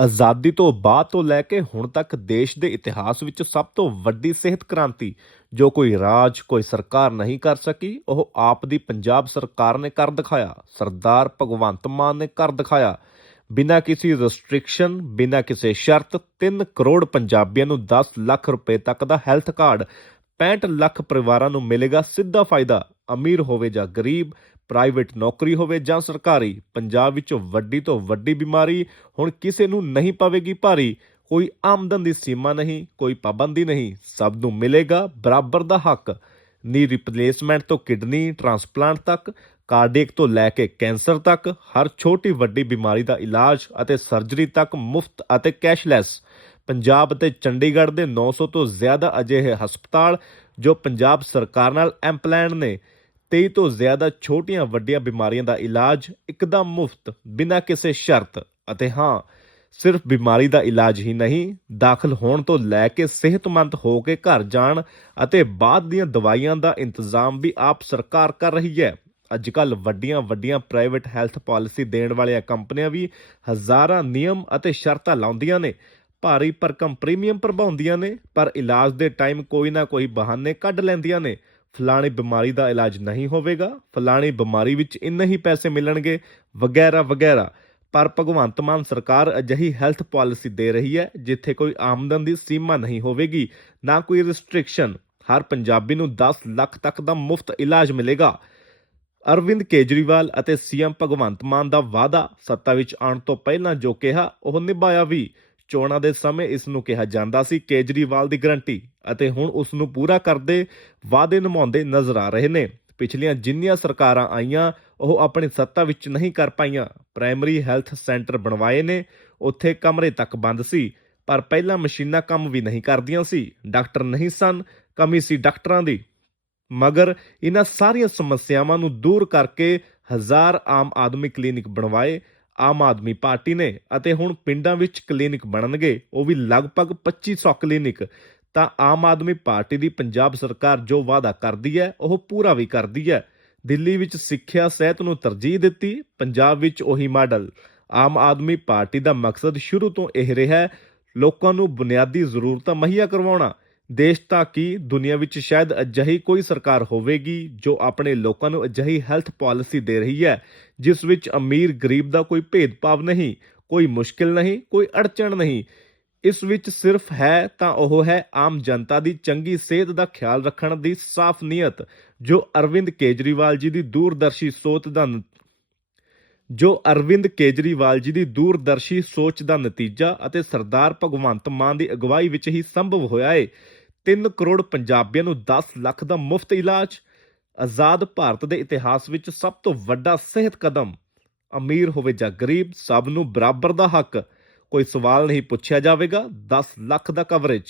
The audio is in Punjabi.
ਆਜ਼ਾਦੀ ਤੋਂ ਬਾਅਦ ਤੋਂ ਲੈ ਕੇ ਹੁਣ ਤੱਕ ਦੇਸ਼ ਦੇ ਇਤਿਹਾਸ ਵਿੱਚ ਸਭ ਤੋਂ ਵੱਡੀ ਸਿਹਤ ਕ੍ਰਾਂਤੀ ਜੋ ਕੋਈ ਰਾਜ, ਕੋਈ ਸਰਕਾਰ ਨਹੀਂ ਕਰ ਸਕੀ, ਉਹ ਆਪ ਦੀ ਪੰਜਾਬ ਸਰਕਾਰ ਨੇ ਕਰ ਦਿਖਾਇਆ। ਸਰਦਾਰ ਭਗਵੰਤ ਮਾਨ ਨੇ ਕਰ ਦਿਖਾਇਆ। ਬਿਨਾਂ ਕਿਸੇ ਰੈਸਟ੍ਰਿਕਸ਼ਨ ਬਿਨਾਂ ਕਿਸੇ ਸ਼ਰਤ 3 ਕਰੋੜ ਪੰਜਾਬੀਆਂ ਨੂੰ 10 ਲੱਖ ਰੁਪਏ ਤੱਕ ਦਾ ਹੈਲਥ ਕਾਰਡ 65 ਲੱਖ ਪਰਿਵਾਰਾਂ ਨੂੰ ਮਿਲੇਗਾ ਸਿੱਧਾ ਫਾਇਦਾ। ਅਮੀਰ ਹੋਵੇ ਜਾਂ ਗਰੀਬ ਪ੍ਰਾਈਵੇਟ ਨੌਕਰੀ ਹੋਵੇ ਜਾਂ ਸਰਕਾਰੀ, ਪੰਜਾਬ ਵਿੱਚ ਵੱਡੀ ਤੋਂ ਵੱਡੀ ਬਿਮਾਰੀ ਹੁਣ ਕਿਸੇ ਨੂੰ ਨਹੀਂ ਪਵੇਗੀ ਭਾਰੀ। ਕੋਈ ਆਮਦਨ ਦੀ ਸੀਮਾ ਨਹੀਂ, ਕੋਈ ਪਾਬੰਦੀ ਨਹੀਂ, ਸਭ ਨੂੰ ਮਿਲੇਗਾ ਬਰਾਬਰ ਦਾ ਹੱਕ। ਨੀ ਰਿਪਲੇਸਮੈਂਟ ਤੋਂ ਕਿਡਨੀ ਟ੍ਰਾਂਸਪਲਾਂਟ ਤੱਕ ਕਾਰਡੀਅਕ ਤੋਂ ਲੈ ਕੇ ਕੈਂਸਰ ਤੱਕ, ਹਰ ਛੋਟੀ ਵੱਡੀ ਬਿਮਾਰੀ ਦਾ ਇਲਾਜ ਅਤੇ ਸਰਜਰੀ ਤੱਕ ਮੁਫਤ ਅਤੇ ਕੈਸ਼ਲੈਸ ਪੰਜਾਬ ਅਤੇ ਚੰਡੀਗੜ੍ਹ ਦੇ 900 ਤੋਂ ਜ਼ਿਆਦਾ ਅਜਿਹੇ ਹਸਪਤਾਲ ਜੋ ਪੰਜਾਬ ਸਰਕਾਰ ਨਾਲ ਐਮਪਲੈਨ ਨੇ 23 ਤੋਂ ਜ਼ਿਆਦਾ ਛੋਟੀਆਂ ਵੱਡੀਆਂ ਬਿਮਾਰੀਆਂ ਦਾ ਇਲਾਜ ਇੱਕਦਮ ਮੁਫਤ, ਬਿਨਾਂ ਕਿਸੇ ਸ਼ਰਤ। ਅਤੇ ਹਾਂ, ਸਿਰਫ ਬਿਮਾਰੀ ਦਾ ਇਲਾਜ ਹੀ ਨਹੀਂ, ਦਾਖਲ ਹੋਣ ਤੋਂ ਲੈ ਕੇ ਸਿਹਤਮੰਦ ਹੋ ਕੇ ਘਰ ਜਾਣ ਅਤੇ ਬਾਅਦ ਦੀਆਂ ਦਵਾਈਆਂ ਦਾ ਇੰਤਜ਼ਾਮ ਵੀ ਆਪ ਸਰਕਾਰ ਕਰ ਰਹੀ ਹੈ। ਅੱਜ ਕੱਲ ਵੱਡੀਆਂ ਵੱਡੀਆਂ ਪ੍ਰਾਈਵੇਟ ਹੈਲਥ ਪਾਲਿਸੀ ਦੇਣ ਵਾਲੀਆਂ ਕੰਪਨੀਆਂ ਵੀ ਹਜ਼ਾਰਾਂ ਨਿਯਮ ਅਤੇ ਸ਼ਰਤਾਂ ਲਾਉਂਦੀਆਂ ਨੇ। ਭਾਰੀ ਭਰਕਮ ਪ੍ਰੀਮੀਅਮ ਭਰਵਾਉਂਦੀਆਂ ਨੇ, ਪਰ ਇਲਾਜ ਦੇ ਟਾਈਮ ਕੋਈ ਨਾ ਕੋਈ ਬਹਾਨੇ ਕੱਢ ਲੈਂਦੀਆਂ ਨੇ। ਫਲਾਣੀ ਬਿਮਾਰੀ ਦਾ ਇਲਾਜ ਨਹੀਂ ਹੋਵੇਗਾ, ਫਲਾਣੀ ਬਿਮਾਰੀ ਵਿੱਚ ਇੰਨੇ ਹੀ ਪੈਸੇ ਮਿਲਣਗੇ, ਵਗੈਰਾ ਵਗੈਰਾ। ਪਰ ਭਗਵੰਤ ਮਾਨ ਸਰਕਾਰ ਅਜਿਹੀ ਹੈਲਥ ਪਾਲਿਸੀ ਦੇ ਰਹੀ ਹੈ, ਜਿੱਥੇ ਕੋਈ ਆਮਦਨ ਦੀ ਸੀਮਾ ਨਹੀਂ ਹੋਵੇਗੀ, ਨਾ ਕੋਈ ਰਿਸਟ੍ਰਿਕਸ਼ਨ ਹਰ ਪੰਜਾਬੀ ਨੂੰ 10 ਲੱਖ ਤੱਕ ਦਾ ਮੁਫਤ ਇਲਾਜ ਮਿਲੇਗਾ। ਅਰਵਿੰਦ ਕੇਜਰੀਵਾਲ ਅਤੇ ਸੀਐਮ ਭਗਵੰਤ ਮਾਨ ਦਾ ਵਾਅਦਾ ਸੱਤਾ ਵਿੱਚ ਆਉਣ ਤੋਂ ਪਹਿਲਾਂ ਜੋ ਕਿਹਾ, ਉਹ ਨਿਭਾਇਆ ਵੀ। ਚੋਣਾਂ ਦੇ ਸਮੇਂ ਇਸ ਨੂੰ ਕਿਹਾ ਜਾਂਦਾ ਸੀ ਕੇਜਰੀਵਾਲ ਦੀ ਗਰੰਟੀ ਅਤੇ ਹੁਣ ਉਸ ਨੂੰ ਪੂਰਾ ਕਰਦੇ ਵਾਅਦੇ ਨਿਭਾਉਂਦੇ ਨਜ਼ਰ ਆ ਰਹੇ ਨੇ। ਪਿਛਲੀਆਂ ਜਿੰਨੀਆਂ ਸਰਕਾਰਾਂ ਆਈਆਂ, ਉਹ ਆਪਣੀ ਸੱਤਾ ਵਿੱਚ ਨਹੀਂ ਕਰ ਪਾਈਆਂ। ਪ੍ਰਾਇਮਰੀ ਹੈਲਥ ਸੈਂਟਰ ਬਣਵਾਏ ਨੇ, ਉੱਥੇ ਕਮਰੇ ਤੱਕ ਬੰਦ ਸੀ, ਪਰ ਪਹਿਲਾਂ ਮਸ਼ੀਨਾਂ ਕੰਮ ਵੀ ਨਹੀਂ ਕਰਦੀਆਂ ਸੀ। ਡਾਕਟਰ ਨਹੀਂ ਸਨ, ਕਮੀ ਸੀ ਡਾਕਟਰਾਂ ਦੀ। ਮਗਰ ਇਹਨਾਂ ਸਾਰੀਆਂ ਸਮੱਸਿਆਵਾਂ ਨੂੰ ਦੂਰ ਕਰਕੇ ਹਜ਼ਾਰ ਆਮ ਆਦਮੀ ਕਲੀਨਿਕ ਬਣਵਾਏ ਆਮ ਆਦਮੀ ਪਾਰਟੀ ਨੇ ਅਤੇ ਹੁਣ ਪਿੰਡਾਂ ਵਿੱਚ ਕਲੀਨਿਕ ਬਣਨਗੇ, ਉਹ ਵੀ ਲਗਭਗ 2500 ਕਲੀਨਿਕ। ਤਾਂ ਆਮ ਆਦਮੀ ਪਾਰਟੀ ਦੀ ਪੰਜਾਬ ਸਰਕਾਰ ਜੋ ਵਾਅਦਾ ਕਰਦੀ ਹੈ, ਉਹ ਪੂਰਾ ਵੀ ਕਰਦੀ ਹੈ। ਦਿੱਲੀ ਵਿੱਚ ਸਿੱਖਿਆ ਸਿਹਤ ਨੂੰ ਤਰਜੀਹ ਦਿੱਤੀ, ਪੰਜਾਬ ਵਿੱਚ ਉਹੀ ਮਾਡਲ। ਆਮ ਆਦਮੀ ਪਾਰਟੀ ਦਾ ਮਕਸਦ ਸ਼ੁਰੂ ਤੋਂ ਇਹ ਰਿਹਾ ਲੋਕਾਂ ਨੂੰ ਬੁਨਿਆਦੀ ਜ਼ਰੂਰਤਾਂ ਮੁਹੱਈਆ ਕਰਵਾਉਣਾ। ਦੇਸ਼ ਤਾਂ ਕੀ ਦੁਨੀਆ ਵਿੱਚ ਸ਼ਾਇਦ ਅਜਿਹੀ ਕੋਈ ਸਰਕਾਰ ਹੋਵੇਗੀ ਜੋ ਆਪਣੇ ਲੋਕਾਂ ਨੂੰ ਅਜਿਹੀ ਹੈਲਥ ਪਾਲਿਸੀ ਦੇ ਰਹੀ ਹੈ, ਜਿਸ ਵਿੱਚ ਅਮੀਰ ਗਰੀਬ ਦਾ ਕੋਈ ਭੇਦਭਾਵ ਨਹੀਂ, ਕੋਈ ਮੁਸ਼ਕਿਲ ਨਹੀਂ, ਕੋਈ ਅੜਚਣ ਨਹੀਂ। ਇਸ ਵਿੱਚ ਸਿਰਫ ਹੈ ਤਾਂ ਉਹ ਹੈ ਆਮ ਜਨਤਾ ਦੀ ਚੰਗੀ ਸਿਹਤ ਦਾ ਖਿਆਲ ਰੱਖਣ ਦੀ ਸਾਫ਼ ਨੀਅਤ, ਜੋ ਅਰਵਿੰਦ ਕੇਜਰੀਵਾਲ ਜੀ ਦੀ ਦੂਰਦਰਸ਼ੀ ਸੋਚ ਦਾ ਜੋ ਅਰਵਿੰਦ ਕੇਜਰੀਵਾਲ ਜੀ ਦੀ ਦੂਰਦਰਸ਼ੀ ਸੋਚ ਦਾ ਨਤੀਜਾ ਅਤੇ ਸਰਦਾਰ ਭਗਵੰਤ ਮਾਨ ਦੀ ਅਗਵਾਈ ਵਿੱਚ ਹੀ ਸੰਭਵ ਹੋਇਆ ਏ 3 ਕਰੋੜ ਪੰਜਾਬੀਆਂ ਨੂੰ 10 ਲੱਖ ਦਾ ਮੁਫਤ ਇਲਾਜ, ਆਜ਼ਾਦ ਭਾਰਤ ਦੇ ਇਤਿਹਾਸ ਵਿੱਚ ਸਭ ਤੋਂ ਵੱਡਾ ਸਿਹਤ ਕਦਮ। ਅਮੀਰ ਹੋਵੇ ਜਾਂ ਗਰੀਬ, ਸਭ ਨੂੰ ਬਰਾਬਰ ਦਾ ਹੱਕ। ਕੋਈ ਸਵਾਲ ਨਹੀਂ ਪੁੱਛਿਆ ਜਾਵੇਗਾ 10 ਲੱਖ ਦਾ ਕਵਰੇਜ।